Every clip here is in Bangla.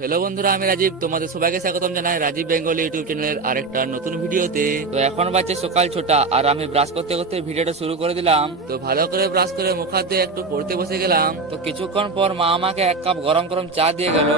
হ্যালো বন্ধুরা, আমি রাজীব। তোমাদের সবাইকে স্বাগতম জানাই রাজীব বেঙ্গলি ইউটিউব চ্যানেলের আরেকটা নতুন ভিডিওতে। তো এখন বাজে সকাল 6টা আর আমি ব্রাশ করতে করতে ভিডিওটা শুরু করে দিলাম। তো ভালো করে ব্রাশ করে মুখ হাত দিয়ে একটু পড়তে বসে গেলাম। তো কিছুক্ষণ পর মা আমাকে 1 কাপ গরম গরম চা দিয়ে গেল।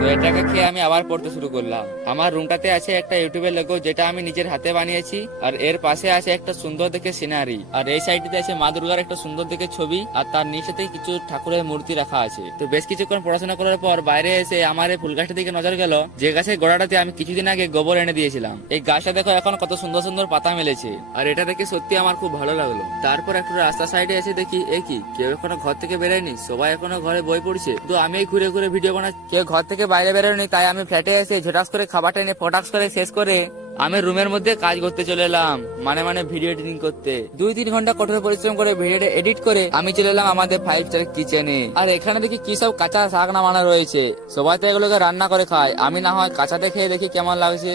তো এটাকে খেয়ে আমি আবার পড়তে শুরু করলাম। আমার রুমটাতে আছে একটা ইউটিউবের লোগো, যেটা আমি নিজের হাতে বানিয়েছি। আর এর পাশে আছে একটা সুন্দর দেখে সিনারি, আর এই সাইডটিতে আছে মা দুর্গার একটা সুন্দর দেখে ছবি, আর তার নিচেতে কিছু ঠাকুরের মূর্তি রাখা আছে। তো বেশ কিছুক্ষণ পড়াশোনা করার পর বাইরে এসে আমার এই ফুল গাছটার দিকে নজর গেল, যে গাছের গোড়াটাতে আমি কিছুদিন আগে গোবর এনে দিয়েছিলাম। এই গাছটা দেখো এখন কত সুন্দর সুন্দর পাতা মেলেছে, আর এটা দেখে সত্যি আমার খুব ভালো লাগলো। তারপর একটু রাস্তা সাইডে এসে দেখি কি কেউ এখনো ঘর থেকে বেরোয়নি, সবাই এখনো ঘরে বই পড়ছে। তো আমি ঘুরে ঘুরে ভিডিও বানাচ্ছি, কেউ ঘর থেকে বাইরে বেরোয়নি, তাই আমি ফ্ল্যাটে এসে ঝটাস করে খাবারটা এনে ফটাক্স করে শেষ করে আমি রুমের মধ্যে কাজ করতে চলে এলাম, মানে ভিডিও এডিটিং করতে। 2-3 ঘন্টা কঠোর পরিশ্রম করে ভিডিওটা এডিট করে আমি চলে এলাম আমাদের 5 স্টার কিচেনে। আর এখানে দেখি কি সব কাঁচা শাক নামানো রয়েছে। সবাই তো এগুলোকে রান্না করে খায়, আমি না হয় কাঁচাতে খেয়ে দেখি কেমন লাগছে।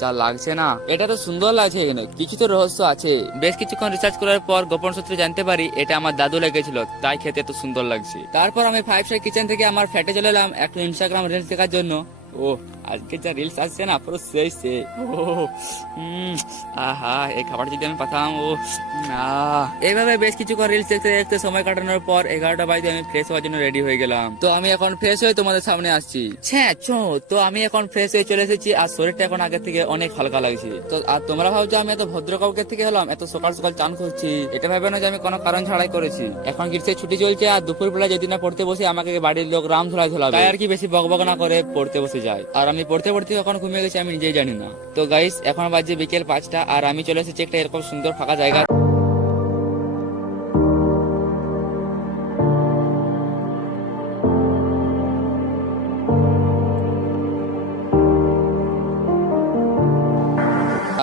যা লাগছে না, এটা তো সুন্দর লাগছে, এখানে কিছু তো রহস্য আছে। বেশ কিছুক্ষণ রিসার্চ করার পর গোপন সূত্রে জানতে পারি এটা আমার দাদু লেগেছিল, তাই খেতে এত সুন্দর লাগছে। তারপর আমি 5 স্টার কিচেন থেকে আমার ফ্ল্যাটে চলে এলাম একটু ইনস্টাগ্রাম রিলস দেখার জন্য। আজকে যা রিলস আসছে না, পুরো সেই আহা, এই খাবারটা যদি আমি পাতাম। এইভাবে বেশ কিছুক্ষণ রিলস দেখতে দেখতে সময় কাটানোর পর 11টা বাজে আমি ফ্রেশ হওয়ার জন্য রেডি হয়ে গেলাম। তো আমি এখন ফ্রেশ হয়ে তোমাদের সামনে আসছি। তো আমি এখন ফ্রেশ হয়ে চলে এসেছি, আর শরীরটা এখন আগের থেকে অনেক হালকা লাগছে। তো আর তোমরা ভাবছো আমি এত ভদ্র কাউকে থেকে হলাম, এত সকাল সকাল চান করছি, এটা ভেবে না যে আমি কোনো কারণ ছাড়াই করেছি। এখন গ্রীষ্মের ছুটি চলছে, আর দুপুর বেলা যদি না পড়তে বসে আমাকে বাড়ির লোক রাম ধোলাই ধোলাবে, তাই আর কি বেশি বকবক না করে পড়তে বসে যায়। আর আমি পড়তে পড়তে কখন ঘুমিয়ে গেছি আমি নিজেই জানি না। তো গাইস, এখন বাজে বিকেল 5টা আর আমি চলে এসেছি একটা এরকম সুন্দর ফাঁকা জায়গা।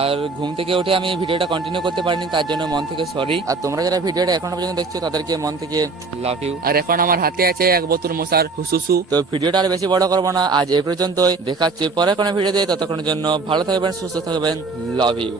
আর ঘুম থেকে উঠে আমি ভিডিওটা কন্টিনিউ করতে পারিনি, তার জন্য মন থেকে সরি। আর তোমরা যারা ভিডিওটা এখনো পর্যন্ত দেখছো তাদেরকে মন থেকে লাভ ইউ। আর এখন আমার হাতে আছে 1 বোতল মশার হুসুসু। তো ভিডিওটা আর বেশি বড় করবো না, আজ এই পর্যন্তই। দেখাচ্ছি পরে কোনো ভিডিওতে, ততক্ষণের জন্য ভালো থাকবেন, সুস্থ থাকবেন, লাভ ইউ।